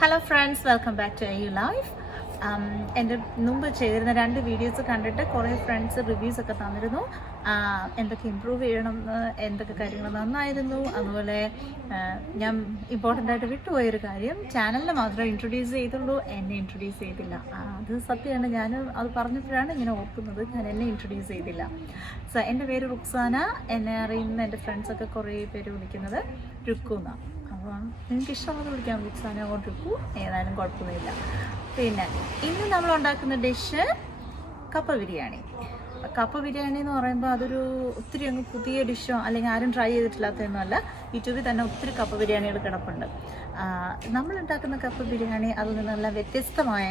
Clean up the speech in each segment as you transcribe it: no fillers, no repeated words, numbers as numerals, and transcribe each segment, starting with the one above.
Hello friends, welcome back to AU Life. എൻ്റെ മുമ്പ് ചെയ്തിരുന്ന 2 വീഡിയോസ് കണ്ടിട്ട് കുറേ ഫ്രണ്ട്സ് റിവ്യൂസ് ഒക്കെ തന്നിരുന്നു. എന്തൊക്കെ ഇമ്പ്രൂവ് ചെയ്യണം, എന്തൊക്കെ കാര്യങ്ങൾ നന്നായിരുന്നു. അതുപോലെ ഞാൻ ഇമ്പോർട്ടൻ്റ് ആയിട്ട് വിട്ടുപോയൊരു കാര്യം, ചാനലിൽ മാത്രമേ ഇൻട്രൊഡ്യൂസ് ചെയ്തുള്ളൂ, എന്നെ ഇൻട്രൊഡ്യൂസ് ചെയ്തില്ല. അത് സത്യമാണ്. ഞാൻ അത് പറഞ്ഞപ്പോഴാണ് ഇങ്ങനെ ഓർക്കുന്നത്, ഞാൻ എന്നെ ഇൻട്രൊഡ്യൂസ് ചെയ്തില്ല. സോ എൻ്റെ പേര് റുക്സാന. എന്നെ അറിയുന്ന എൻ്റെ ഫ്രണ്ട്സൊക്കെ കുറേ പേര് വിളിക്കുന്നത് രുക്കു എന്നാണ്. അപ്പം എനിക്ക് ഇഷ്ടമുള്ളത് വിളിക്കാൻ റുക്സാന ഓർ രുക്കു, ഏതായാലും കുഴപ്പമൊന്നുമില്ല. പിന്നെ ഇന്ന് നമ്മൾ ഉണ്ടാക്കുന്ന ഡിഷ് കപ്പ ബിരിയാണി. കപ്പ ബിരിയാണി എന്ന് പറയുമ്പോൾ അതൊരു ഒത്തിരി അങ്ങ് പുതിയ ഡിഷോ അല്ലെങ്കിൽ ആരും ട്രൈ ചെയ്തിട്ടില്ലാത്തതൊന്നുമല്ല. യൂട്യൂബിൽ തന്നെ ഒത്തിരി കപ്പ ബിരിയാണികൾ കിടപ്പുണ്ട്. നമ്മൾ ഉണ്ടാക്കുന്ന കപ്പ ബിരിയാണി അതിൽ നിന്നുള്ള വ്യത്യസ്തമായ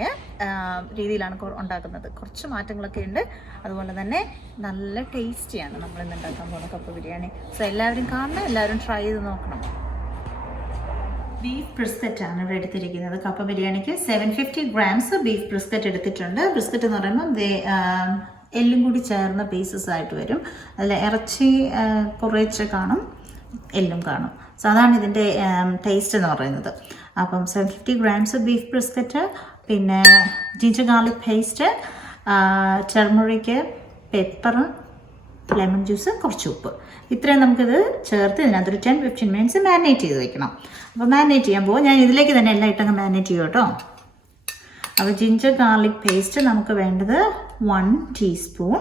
രീതിയിലാണ് ഉണ്ടാക്കുന്നത്. കുറച്ച് മാറ്റങ്ങളൊക്കെ ഉണ്ട്. അതുപോലെ തന്നെ നല്ല ടേസ്റ്റിയാണ് നമ്മളിന്ന് ഉണ്ടാക്കാൻ പോകുന്ന കപ്പ ബിരിയാണി. സോ എല്ലാവരും കാണണം, എല്ലാവരും ട്രൈ ചെയ്ത് നോക്കണം. ബീഫ് ബ്രിസ്ക്കറ്റ് ആണ് ഇവിടെ എടുത്തിരിക്കുന്നത്. കപ്പ ബിരിയാണിക്ക് 750 grams ബീഫ് ബ്രിസ്ക്കറ്റ് എടുത്തിട്ടുണ്ട്. ബ്രിസ്ക്കറ്റ് എന്ന് പറയുമ്പോൾ എല്ലും കൂടി ചേർന്ന പീസസ് ആയിട്ട് വരും. അതിൽ ഇറച്ചി കുറേശ്ശെ കാണും, എല്ലും കാണും. സോ അതാണ് ഇതിൻ്റെ ടേസ്റ്റ് എന്ന് പറയുന്നത്. അപ്പം 750 grams ബീഫ് ബ്രിസ്ക്കറ്റ്, പിന്നെ ginger garlic paste, turmeric, pepper, lemon juice, കുറച്ച് ഉപ്പ്, ഇത്രയും നമുക്കിത് ചേർത്ത് ഇതിനകത്തൊരു 10-15 minutes മാരിനേറ്റ് ചെയ്ത് വെക്കണം. അപ്പോൾ മാരിനേറ്റ് ചെയ്യാൻ പോകും. ഞാൻ ഇതിലേക്ക് തന്നെ എല്ലാം ഇട്ടങ്ങ് മാരിനേറ്റ് ചെയ്യും കേട്ടോ. അപ്പോൾ ജിഞ്ചർ ഗാർലിക് പേസ്റ്റ് നമുക്ക് വേണ്ടത് 1 ടീസ്പൂൺ,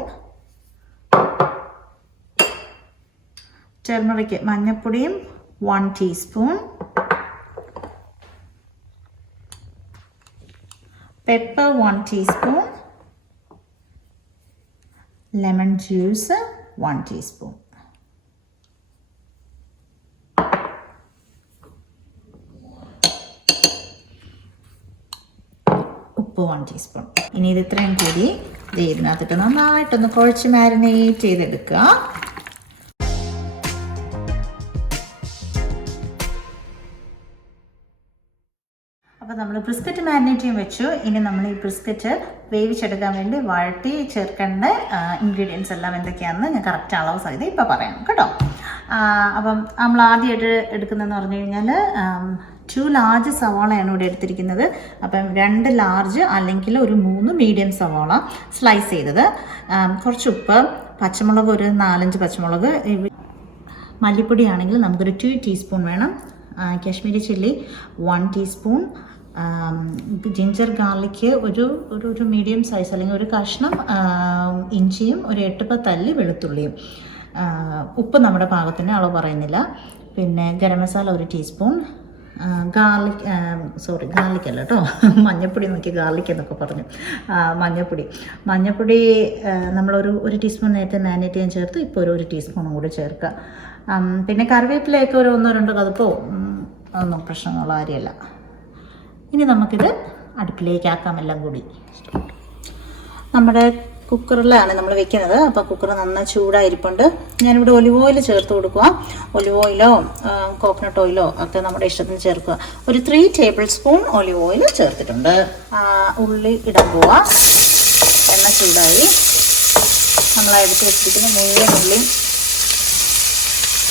ടെർമറിക് മഞ്ഞൾപ്പൊടിയും 1 teaspoon, pepper 1 teaspoon, lemon juice 1 teaspoon. ഉപ്പ് 1 ടീസ്പൂൺ. ഇനി ഇത് ഇത്രയും കൂടി ഇതിനകത്തിട്ട് നന്നായിട്ടൊന്ന് കുഴച്ച് മാരിനേറ്റ് ചെയ്തെടുക്കുക. അപ്പോൾ നമ്മൾ ബ്രിസ്ക്കറ്റ് മാരിനേറ്റ് ചെയ്യാൻ വെച്ചു. ഇനി നമ്മൾ ഈ ബ്രിസ്ക്കറ്റ് വേവിച്ചെടുക്കാൻ വേണ്ടി വഴട്ടി ചേർക്കേണ്ട ഇൻഗ്രീഡിയൻസ് എല്ലാം എന്തൊക്കെയാണെന്ന് ഞാൻ കറക്റ്റ് അളവ് സഹിതം ഇപ്പോൾ പറയാം കേട്ടോ. അപ്പം നമ്മൾ ആദ്യമായിട്ട് എടുക്കുന്നതെന്ന് പറഞ്ഞു കഴിഞ്ഞാൽ 2 large സവാളയാണ് ഇവിടെ എടുത്തിരിക്കുന്നത്. അപ്പം 2 large അല്ലെങ്കിൽ ഒരു 3 മീഡിയം സവാള സ്ലൈസ് ചെയ്തത്, കുറച്ച് ഉപ്പ്, പച്ചമുളക് ഒരു 4-5 പച്ചമുളക്, മല്ലിപ്പൊടിയാണെങ്കിൽ നമുക്കൊരു 2 ടീസ്പൂൺ വേണം, Kashmiri chilli 1 teaspoon, ginger garlic ഒരു മീഡിയം സൈസ് അല്ലെങ്കിൽ ഒരു കഷ്ണം ഇഞ്ചിയും ഒരു 8-10 അല്ലി വെളുത്തുള്ളിയും, ഉപ്പ് നമ്മുടെ പാകത്തിന് അളവ് പറയുന്നില്ല, പിന്നെ ഗരം മസാല 1 ടീസ്പൂൺ, ഗാർലിക് അല്ല കേട്ടോ, മഞ്ഞൾപ്പൊടി നോക്കി ഗാർലിക് എന്നൊക്കെ പറഞ്ഞു, മഞ്ഞൾപ്പൊടി നമ്മളൊരു ടീസ്പൂൺ നേരത്തെ മാരിനേറ്റ് ചെയ്യാൻ ചേർത്ത്, ഇപ്പോൾ ഒരു ടീസ്പൂണും കൂടി ചേർക്കുക. പിന്നെ കറിവേപ്പിലയൊക്കെ ഒരു 1-2 കതുപ്പോ ഒന്നും പ്രശ്നമുള്ള കാര്യമല്ല. ഇനി നമുക്കിത് അടുപ്പിലേക്കാക്കാം എല്ലാം കൂടി. നമ്മുടെ കുക്കറിലാണ് നമ്മൾ വെക്കുന്നത്. അപ്പോൾ കുക്കർ നന്നായി ചൂടായിരിപ്പുണ്ട്. ഞാനിവിടെ ഒലിവ് ഓയിൽ ചേർത്ത് കൊടുക്കുക. ഒലിവ് ഓയിലോ കോക്കനട്ട് ഓയിലോ ഒക്കെ നമ്മുടെ ഇഷ്ടത്തിന് ചേർക്കുക. ഒരു 3 ടേബിൾ സ്പൂൺ ഒലിവ് ഓയിൽ ചേർത്തിട്ടുണ്ട്. ഉള്ളി ഇടാൻ പോവാം. എണ്ണ ചൂടായി. നമ്മൾ എടുത്ത് വെച്ചിരിക്കുന്ന മുഴുവൻ ഉള്ളി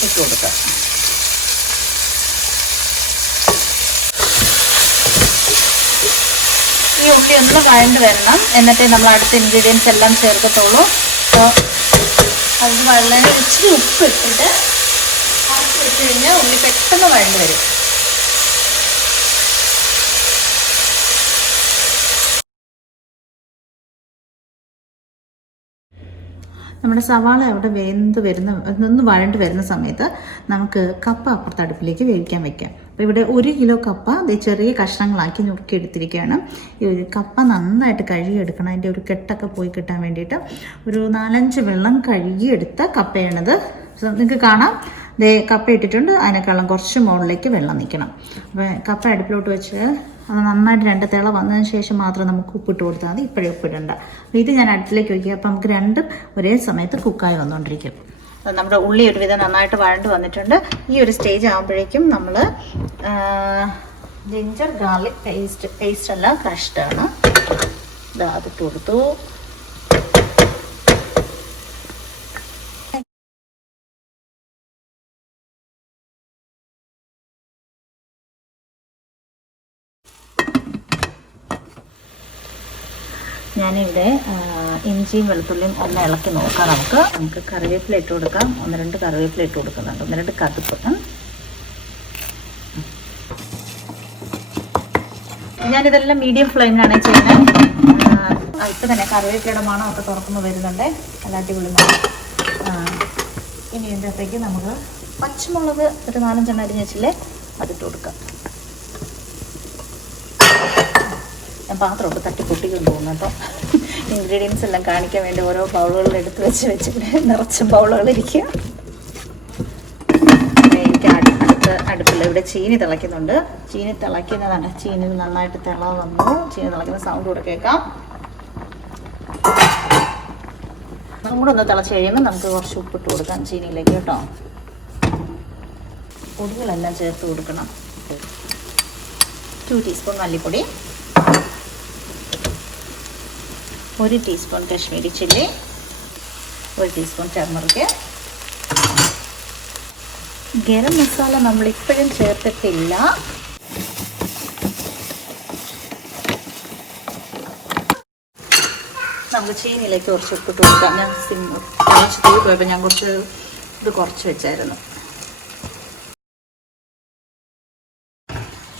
ഇട്ട് കൊടുക്കുക. ഈ ഉള്ളി ഒന്ന് വഴണ്ട് വരണം, എന്നിട്ടേ നമ്മൾ അടുത്ത ഇൻഗ്രീഡിയൻസ് എല്ലാം ചേർക്കത്തുള്ളൂ. സോ അത് വളരെ ഇച്ചിരി ഉപ്പ് ഇട്ടിട്ട് അരച്ച് വെച്ച് കഴിഞ്ഞാൽ ഉള്ളി പെട്ടെന്ന് വഴണ്ട് വരും. നമ്മുടെ സവാള അവിടെ ഒന്ന് വഴണ്ട് വരുന്ന സമയത്ത് നമുക്ക് കപ്പ അപ്പുറത്ത് അടുപ്പിലേക്ക് വേവിക്കാൻ വെക്കാം. അപ്പോൾ ഇവിടെ 1 കിലോ കപ്പ ചെറിയ കഷ്ണങ്ങളാക്കി നുറുക്കിയെടുത്തിരിക്കുകയാണ്. ഈ കപ്പ നന്നായിട്ട് കഴുകിയെടുക്കണം. അതിൻ്റെ ഒരു കെട്ടൊക്കെ പോയി കിട്ടാൻ വേണ്ടിയിട്ട് ഒരു 4-5 വെള്ളം കഴുകിയെടുത്ത കപ്പയാണിത്. നിങ്ങൾക്ക് കാണാം, കപ്പ ഇട്ടിട്ടുണ്ട്, അതിനേക്കാളും കുറച്ച് മുകളിലേക്ക് വെള്ളം നിൽക്കണം. അപ്പോൾ കപ്പ അടുപ്പിലോട്ട് വെച്ച് അത് നന്നായിട്ട് 2 തിള വന്നതിന് ശേഷം മാത്രം നമുക്ക് ഉപ്പിട്ട് കൊടുത്താൽ മതി. ഇപ്പോഴേ ഉപ്പിടണ്ട. അപ്പോൾ ഇത് ഞാൻ അടുപ്പിലേക്ക് വയ്ക്കുക. അപ്പോൾ നമുക്ക് രണ്ടും ഒരേ സമയത്ത് കുക്കായി വന്നുകൊണ്ടിരിക്കും. നമ്മുടെ ഉള്ളി ഒരുവിധം നന്നായിട്ട് വഴണ്ട് വന്നിട്ടുണ്ട്. ഈ ഒരു സ്റ്റേജ് ആകുമ്പോഴേക്കും നമ്മൾ ജിഞ്ചർ ഗാർലിക് പേസ്റ്റ് അല്ല, ക്രഷ്ഡാണ്, അതിട്ട് കൊടുത്തു. ഞാനിവിടെ ഇഞ്ചിയും വെളുത്തുള്ളിയും ഒന്ന് ഇളക്കി നോക്കാം. നമുക്ക് കറിവേപ്പില ഇട്ട് കൊടുക്കാം. 1-2 കറിവേപ്പില ഇട്ട് കൊടുക്കുന്നുണ്ട്. 1-2 കടുപ്പ്. ഞാനിതെല്ലാം മീഡിയം ഫ്ലെയിമിലാണ് ചെയ്യുന്നത്. ഇപ്പം തന്നെ കറിവേപ്പിലയുടെ മണം ഒക്കെ തുറക്കുമ്പോൾ വരുന്നുണ്ട്. നല്ല അടിപൊളി മണം. ഇനി ഇതിൻ്റെ അകത്തേക്ക് നമുക്ക് പച്ചമുളക് ഒരു 4-5 അരിഞ്ഞ് വെച്ചില്ലേ, അതിട്ട് കൊടുക്കാം. ഞാൻ പാത്രമൊക്കെ തട്ടി പൊട്ടിക്കുന്നു തോന്നുന്നു കേട്ടോ. ഇൻഗ്രീഡിയൻസ് എല്ലാം കാണിക്കാൻ വേണ്ടി ഓരോ ബൗളുകളിൽ എടുത്ത് വെച്ചിട്ട് നിറച്ച ബൗളുകളിരിക്കുക. എനിക്ക് അടുപ്പിൽ ഇവിടെ ചീനി തിളയ്ക്കുന്നുണ്ട്. ചീനി തിളയ്ക്കുന്നതാണ്. ചീനി നന്നായിട്ട് തിള വന്നു. ചീനി തിളയ്ക്കുന്ന സൗണ്ട് കൂടെ കേൾക്കാം. അതും കൂടെ ഒന്ന് തിളച്ച് കഴിയുമ്പോൾ നമുക്ക് കുറച്ച് ഉപ്പിട്ട് കൊടുക്കാം ചീനിയിലേക്ക് കേട്ടോ. പൊടികളെല്ലാം ചേർത്ത് കൊടുക്കണം. 2 ടീസ്പൂൺ മല്ലിപ്പൊടി, 1 teaspoon Kashmiri chilli, 1 teaspoon turmeric. Garam masala നമ്മളിപ്പോഴും ചേർത്തിട്ടില്ല. നമുക്ക് ചീനിയിലേക്ക് കുറച്ച് ഉപ്പിട്ട് കൊടുക്കാം. ഞാൻ കുറച്ച് തീ പോയപ്പോൾ ഞാൻ കുറച്ച് വെച്ചായിരുന്നു.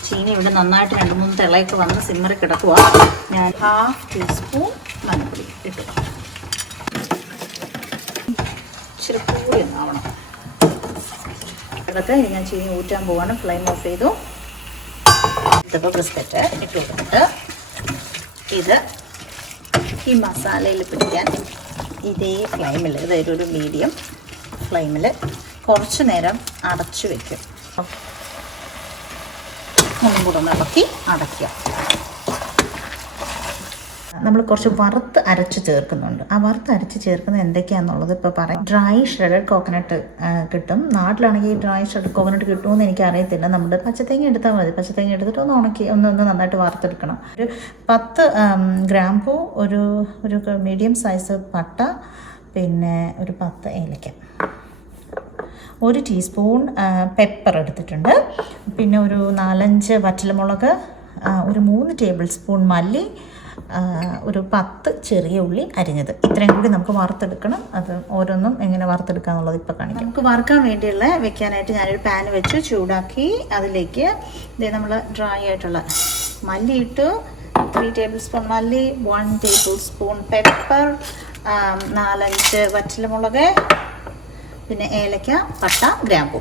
ചീനി ഇവിടെ നന്നായിട്ട് 2-3 തിളയൊക്കെ വന്ന് സിമ്മറിൽ കിടക്കുക. ഞാൻ 1/2 ടീസ്പൂൺ മഞ്ഞൾപ്പൊടി ഇട്ടു. ഇച്ചിരി കൂടി ഒന്നാവണം. ഇതൊക്കെ ഞാൻ ചീനി ഊറ്റാൻ പോവാണ്. ഫ്ലെയിം ഓഫ് ചെയ്തു. ഇതിപ്പോൾ ബ്രിസ്കറ്റ് ഇട്ട് കൊടുത്തിട്ട് ഈ മസാലയിൽ പിടിക്കാൻ ഇതേ ഫ്ലെയിമിൽ, ഇതൊരു മീഡിയം ഫ്ലെയിമിൽ കുറച്ച് നേരം അടച്ചു വയ്ക്കും. ഒന്നും കൂടെ ഒന്ന് ഇളക്കി അടയ്ക്കുക. നമ്മൾ കുറച്ച് വറുത്ത് അരച്ച് ചേർക്കുന്നുണ്ട്. ആ വറുത്ത് അരച്ച് ചേർക്കുന്നത് എന്തൊക്കെയാണെന്നുള്ളത് ഇപ്പോൾ പറയാം. ഡ്രൈ ഷ്രെഡഡ് കോക്കനട്ട് കിട്ടും. നാട്ടിലാണെങ്കിൽ ഡ്രൈ ഷ്രെഡഡ് കോക്കനട്ട് കിട്ടുമെന്ന് എനിക്കറിയത്തില്ല. നമ്മുടെ പച്ചത്തേങ്ങ എടുത്താൽ മതി. പച്ചത്തേങ്ങ എടുത്തിട്ട് ഒന്ന് ഉണക്കി ഒന്ന് നന്നായിട്ട് വറുത്തെടുക്കണം. ഒരു 10 ഗ്രാമ്പൂ, ഒരു മീഡിയം സൈസ് പട്ട, പിന്നെ ഒരു 10 ഏലക്ക, 1 ടീസ്പൂൺ പെപ്പർ എടുത്തിട്ടുണ്ട്. പിന്നെ ഒരു 4-5 വറ്റൽമുളക്, ഒരു 3 ടേബിൾ സ്പൂൺ മല്ലി, ഒരു 10 ചെറിയ ഉള്ളി അരിഞ്ഞത്. ഇത്രയും കൂടി നമുക്ക് വറുത്തെടുക്കണം. അത് ഓരോന്നും എങ്ങനെ വറുത്തെടുക്കുക എന്നുള്ളത് ഇപ്പോൾ കാണിക്കാം. നമുക്ക് വറുക്കാൻ വേണ്ടിയുള്ള വെക്കാനായിട്ട് ഞാനൊരു പാൻ വെച്ച് ചൂടാക്കി അതിലേക്ക് നമ്മൾ ഡ്രൈ ആയിട്ടുള്ള മല്ലി ഇട്ടു. 3 ടേബിൾ സ്പൂൺ മല്ലി, 1 ടേബിൾ സ്പൂൺ പെപ്പർ, 4-5 വറ്റൽമുളക്, പിന്നെ ഏലക്ക, പട്ട, ഗ്രാമ്പൂ,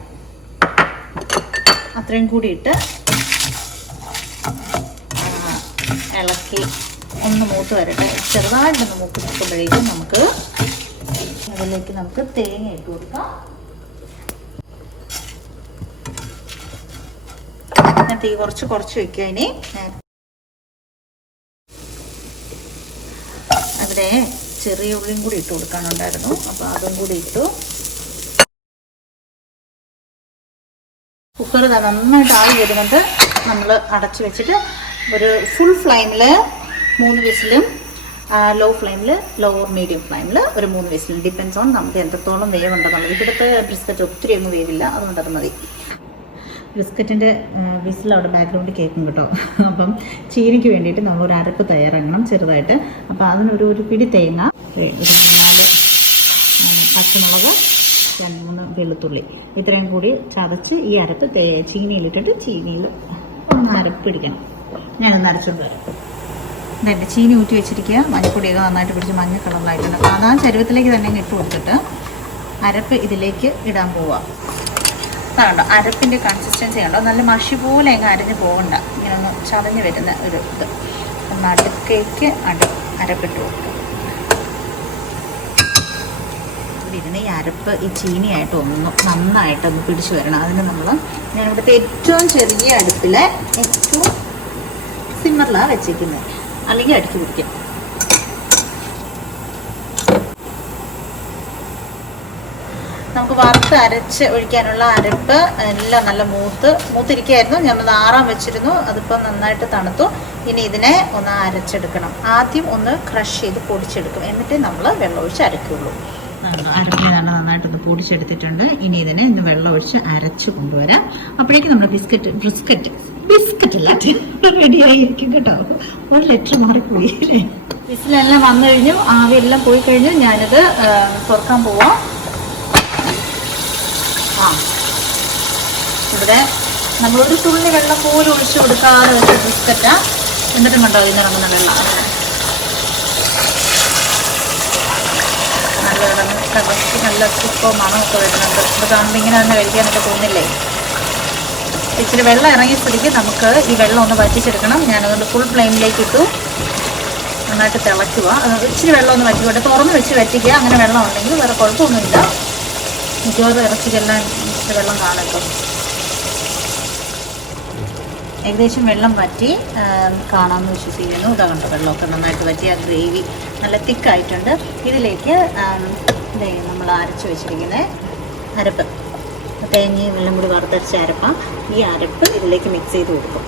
അത്രയും കൂടി ഇട്ട് ഇളക്കി ഒന്ന് മൂത്ത് വരട്ടെ. ചെറുതായിട്ടൊന്ന് മൂക്കുമ്പോഴേക്കും അതിലേക്ക് നമുക്ക് തേങ്ങ ഇട്ട് കൊടുക്കാം. ഞാൻ തീ കുറച്ച് വയ്ക്കുക. ഇനി അവിടെ ചെറിയ ഉള്ളിയും കൂടി ഇട്ട് കൊടുക്കാനുണ്ടായിരുന്നു. അപ്പോൾ അതും കൂടി ഇട്ടു. കുക്കർ നന്നായിട്ട് ആവി വരുന്നുണ്ട്. നമ്മൾ അടച്ചു വെച്ചിട്ട് ഒരു ഫുൾ ഫ്ലെയിമിൽ 3 വിസിലും, ലോ ഫ്ലെയിമിൽ, മീഡിയം ഫ്ലെയിമിൽ ഒരു 3 വിസിലും. ഡിപ്പെൻസ് ഓൺ നമുക്ക് എത്രത്തോളം വേവുണ്ടെന്നുള്ളത്. ഇവിടുത്തെ ബ്രിസ്ക്കറ്റ് ഒത്തിരി ഒന്നും വേവില്ല, അതുകൊണ്ട് അത് മതി. ബ്രിസ്ക്കറ്റിൻ്റെ വിസിൽ അവിടെ ബാക്ക്ഗ്രൗണ്ടിൽ കേൾക്കും കേട്ടോ. അപ്പം ചീനിക്ക് വേണ്ടിയിട്ട് നമ്മളൊരു അരപ്പ് തയ്യാറാക്കണം ചെറുതായിട്ട്. അപ്പോൾ അതിനൊരു പിടി തേങ്ങ, 4 പച്ചമുളക്, 2-3 വെളുത്തുള്ളി, ഇത്രയും കൂടി ചതച്ച് ഈ അരപ്പ് ചീനിയിലിട്ടിട്ട് ചീനിയിൽ ഒന്ന് അരപ്പ് പിടിക്കണം. ഞാനൊന്ന് അരച്ചുകൊണ്ട് വരാം. ഇതെൻ്റെ ചീനി ഊറ്റി വെച്ചിരിക്കുക. മഞ്ഞപ്പൊടിയൊക്കെ നന്നായിട്ട് പിടിച്ച് മഞ്ഞ കളറിലായിട്ടുണ്ട്. അതാ ചരുവത്തിലേക്ക് തന്നെ ഇട്ട് കൊടുത്തിട്ട് അരപ്പ് ഇതിലേക്ക് ഇടാൻ പോവുക. കണ്ടോ അരപ്പിൻ്റെ കൺസിസ്റ്റൻസി കണ്ടോ, നല്ല മഷി പോലെ അങ്ങ് അരഞ്ഞ് പോകണ്ട. ഇങ്ങനെ ഒന്ന് ചതഞ്ഞ് വരുന്ന ഒരു ഇത്. നടുക്കേക്ക് അരപ്പിട്ട് കൊടുക്കുക. ഇരുന്ന് ഈ അരപ്പ് ഈ ചീനിയായിട്ട് നന്നായിട്ടൊന്ന് പിടിച്ചു വരണം. അതിന് ഞാനിവിടുത്തെ ഏറ്റവും ചെറിയ അടുപ്പിൽ ഏറ്റവും സിമ്മറിലാണ് വെച്ചിരിക്കുന്നത്, അല്ലെങ്കിൽ അടിച്ചു പിടിക്കും. നമുക്ക് വറുത്ത് അരച്ച് ഒഴിക്കാനുള്ള അരപ്പ് എല്ലാം നല്ല മൂത്തിരിക്കുകയായിരുന്നു. ഞാൻ ആറാൻ വെച്ചിരുന്നു. അതിപ്പോൾ നന്നായിട്ട് തണുത്തു. ഇനി ഇതിനെ ഒന്ന് അരച്ചെടുക്കണം. ആദ്യം ഒന്ന് ക്രഷ് ചെയ്ത് പൊടിച്ചെടുക്കും, എന്നിട്ട് നമ്മൾ വെള്ളമൊഴിച്ച് അരയ്ക്കുള്ളൂ. അരപ്പിനെ നന്നായിട്ടൊന്ന് പൊടിച്ചെടുത്തിട്ടുണ്ട്. ഇനി ഇതിനെ വെള്ളമൊഴിച്ച് അരച്ച് കൊണ്ടുവരാം. അപ്പോഴേക്കും നമ്മൾ ബ്രിസ്ക്കറ്റ് ബിസ്ക്കറ്റ് അല്ല റെഡിയായിരിക്കും കേട്ടോ. 1 ലിറ്റർ മാറിപ്പോയി അല്ലേ. വിസിലെല്ലാം വന്നു കഴിഞ്ഞു, ആവിയെല്ലാം പോയി കഴിഞ്ഞു. ഞാനിത് തുറക്കാൻ പോവാം. ഇവിടെ നമ്മളൊരു തുള്ളി വെള്ളം പോലും ഒഴിച്ചു കൊടുക്കാതെ വെച്ച ബിസ്ക്കറ്റാണ്. എന്നിട്ടും കണ്ടോ ഇതിനിറങ്ങുന്ന വെള്ളം നല്ല സുപ്പോ മണമൊക്കെ വരുന്നുണ്ട്. ഇത് കാണുമ്പോൾ ഇങ്ങനെ തന്നെ കഴിക്കാനൊക്കെ തോന്നില്ലേ. ഇച്ചിരി വെള്ളം ഇറങ്ങിയ സ്ഥിതിക്ക് നമുക്ക് ഈ വെള്ളം ഒന്ന് വറ്റിച്ചെടുക്കണം. ഞാനതുകൊണ്ട് ഫുൾ ഫ്ലെയിമിലേക്ക് ഇട്ടു, നന്നായിട്ട് തിളയ്ക്കുക. ഇച്ചിരി വെള്ളം ഒന്ന് വറ്റിക്കോട്ടെ, തുറന്ന് വെച്ച് വറ്റിക്കുക. അങ്ങനെ വെള്ളം ഉണ്ടെങ്കിൽ വേറെ കുഴപ്പമൊന്നുമില്ല. മിക്കവാറും ഇറച്ചിക്കെല്ലാം ഇച്ചിരി വെള്ളം കാണുമല്ലോ. ഏകദേശം വെള്ളം വറ്റി കാണാമെന്ന് വിശ്വസിക്കുന്നു. ഇതാ കണ്ടോ, വെള്ളമൊക്കെ നന്നായിട്ട് വറ്റി. ആ ഗ്രേവി നല്ല തിക്കായിട്ടുണ്ട്. ഇതിലേക്ക് നമ്മൾ അരച്ച് വെച്ചിരിക്കുന്ന അരപ്പ്, തേങ്ങയും വെള്ളം കൂടി വറുത്തരച്ച അരപ്പ. ഈ അരപ്പ് ഇതിലേക്ക് മിക്സ് ചെയ്ത് കൊടുക്കും.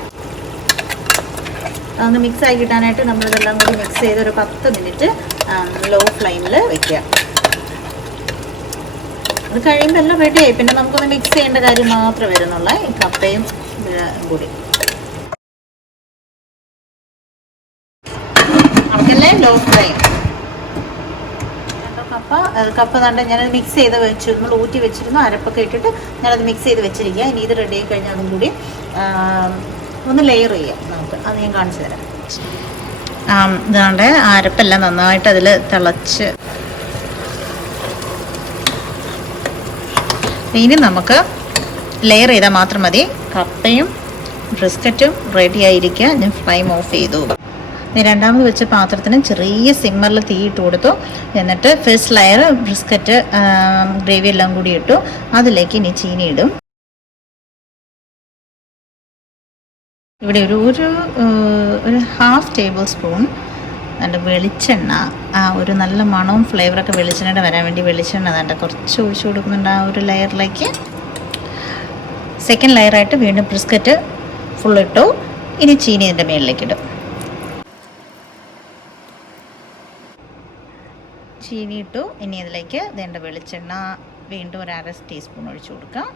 അതൊന്ന് മിക്സായി കിട്ടാനായിട്ട് നമ്മളിതെല്ലാം കൂടി മിക്സ് ചെയ്ത് ഒരു 10 മിനിറ്റ് ലോ ഫ്ലെയിമിൽ വെക്കുക. അത് കഴിയുമ്പോൾ എല്ലാം റെഡിയായി. പിന്നെ നമുക്കൊന്ന് മിക്സ് ചെയ്യേണ്ട കാര്യം മാത്രമേ വരുന്നുള്ളൂ. ഈ കപ്പയും കൂടി നമുക്കല്ലേ ലോ ഫ്ലെയിം. കപ്പ കണ്ട് ഞാനത് മിക്സ് ചെയ്ത് വെച്ചു. നമ്മൾ ഊറ്റി വെച്ചിരുന്നു. അരപ്പൊക്കെ ഇട്ടിട്ട് ഞാനത് മിക്സ് ചെയ്ത് വെച്ചിരിക്കുക. ഇനി ഇത് റെഡി ആയി കഴിഞ്ഞാൽ അതും കൂടി ഒന്ന് ലെയർ ചെയ്യാം നമുക്ക്. അത് ഞാൻ കാണിച്ചു തരാം. ഇതാണ്ട് അരപ്പെല്ലാം നന്നായിട്ട് അതിൽ തിളച്ച് ഇനി നമുക്ക് ലെയർ ചെയ്താൽ മാത്രം മതി. കപ്പയും ബ്രിസ്ക്കറ്റും റെഡി ആയിരിക്കുക. ഞാൻ ഫ്ലെയിം ഓഫ് ചെയ്തു. രണ്ടാമത് വെച്ച പാത്രത്തിന് ചെറിയ സിമ്മറിൽ തീ ഇട്ട് കൊടുത്തു. എന്നിട്ട് ഫസ്റ്റ് ലെയർ ബ്രിസ്ക്കറ്റ് ഗ്രേവി എല്ലാം കൂടി ഇട്ടു. അതിലേക്ക് ഇനി ചീനി ഇടും. ഇവിടെ ഒരു 1/2 ടേബിൾ സ്പൂൺ അതിൻ്റെ വെളിച്ചെണ്ണ, ഒരു നല്ല മണവും ഫ്ലേവറൊക്കെ വെളിച്ചെണ്ണയുടെ വരാൻ വേണ്ടി വെളിച്ചെണ്ണ അതിൻ്റെ കുറച്ച് ഒഴിച്ചു കൊടുക്കുന്നുണ്ട് ആ ഒരു ലെയറിലേക്ക്. സെക്കൻഡ് ലെയറായിട്ട് വീണ്ടും ബ്രിസ്ക്കറ്റ് ഫുൾ ഇട്ടു. ഇനി ചീനി ഇതിൻ്റെ മുകളിലേക്ക് ഇടും. ചീനി ഇട്ടു. ഇനി അതിലേക്ക് ഇതിൻ്റെ വെളിച്ചെണ്ണ വീണ്ടും ഒരു 1/2 ടീസ്പൂൺ ഒഴിച്ചു കൊടുക്കാം.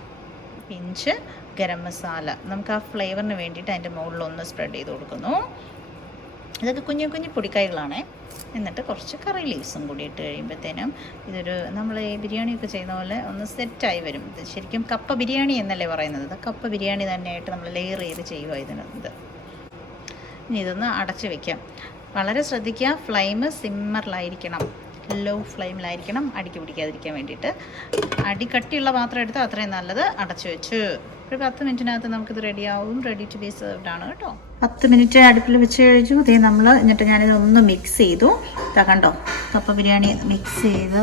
പിഞ്ച് ഗരം മസാല, നമുക്ക് ആ ഫ്ലേവറിന് വേണ്ടിയിട്ട് അതിൻ്റെ മുകളിലൊന്ന് സ്പ്രെഡ് ചെയ്ത് കൊടുക്കുന്നു. ഇതൊക്കെ കുഞ്ഞു കുഞ്ഞു പൊടിക്കൈകളാണ്. എന്നിട്ട് കുറച്ച് കറി ലീവ്സും കൂടി ഇട്ട് കഴിയുമ്പോഴത്തേനും ഇതൊരു നമ്മൾ ഈ ബിരിയാണിയൊക്കെ ചെയ്യുന്ന പോലെ ഒന്ന് സെറ്റായി വരും. ഇത് ശരിക്കും കപ്പ ബിരിയാണി എന്നല്ലേ പറയുന്നത്. ഇത് കപ്പ ബിരിയാണി തന്നെയായിട്ട് നമ്മൾ ലെയർ ചെയ്ത് ചെയ്യുക ഇതിനകത്ത്. ഇനി ഇതൊന്ന് അടച്ച് വയ്ക്കാം. വളരെ ശ്രദ്ധിക്കുക, ഫ്ലെയിം സിമ്മറിലായിരിക്കണം, ലോ ഫ്ലെയിമിലായിരിക്കണം, അടിക്ക് പിടിക്കാതിരിക്കാൻ വേണ്ടിയിട്ട്. അടി കട്ടിയുള്ള പാത്രം എടുത്താൽ അത്രയും നല്ലത്. അടച്ചു വെച്ച് ഒരു 10 മിനിറ്റിനകത്ത് നമുക്കിത് റെഡിയാവും. റെഡി ടു ബി സെർവ്ഡ് ആണ് കേട്ടോ. 10 മിനിറ്റ് അടുപ്പിൽ വെച്ച് കഴിഞ്ഞു. ഇതേ നമ്മൾ എന്നിട്ട് ഞാനിതൊന്ന് മിക്സ് ചെയ്തു. കണ്ടോ, കപ്പ ബിരിയാണി മിക്സ് ചെയ്ത്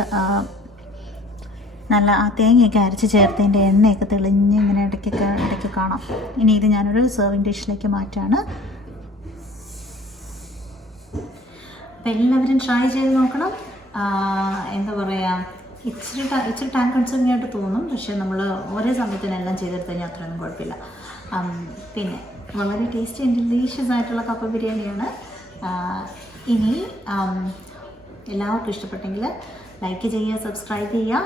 നല്ല ആ തേങ്ങയൊക്കെ അരച്ച് ചേർത്തതിൻ്റെ എണ്ണയൊക്കെ തെളിഞ്ഞ് ഇങ്ങനെ ഇടയ്ക്ക് കാണാം. ഇനി ഇത് ഞാനൊരു സെർവിങ് ഡിഷിലേക്ക് മാറ്റാണ്. അപ്പം എല്ലാവരും ട്രൈ ചെയ്ത് നോക്കണം. എന്താ പറയുക, ഇച്ചിരി ടൈം കൺസ്യൂമിംഗ് ആയിട്ട് തോന്നും. പക്ഷേ നമ്മൾ ഒരേ സമയത്തിനെല്ലാം ചെയ്തെടുത്ത് കഴിഞ്ഞാൽ അത്രയൊന്നും കുഴപ്പമില്ല. പിന്നെ വളരെ ടേസ്റ്റി ആൻഡ് ഡെലീഷ്യസ് ആയിട്ടുള്ള കപ്പ ബിരിയാണിയാണ്. ഇനി എല്ലാവർക്കും ഇഷ്ടപ്പെട്ടെങ്കിൽ ലൈക്ക് ചെയ്യുക, സബ്സ്ക്രൈബ് ചെയ്യുക.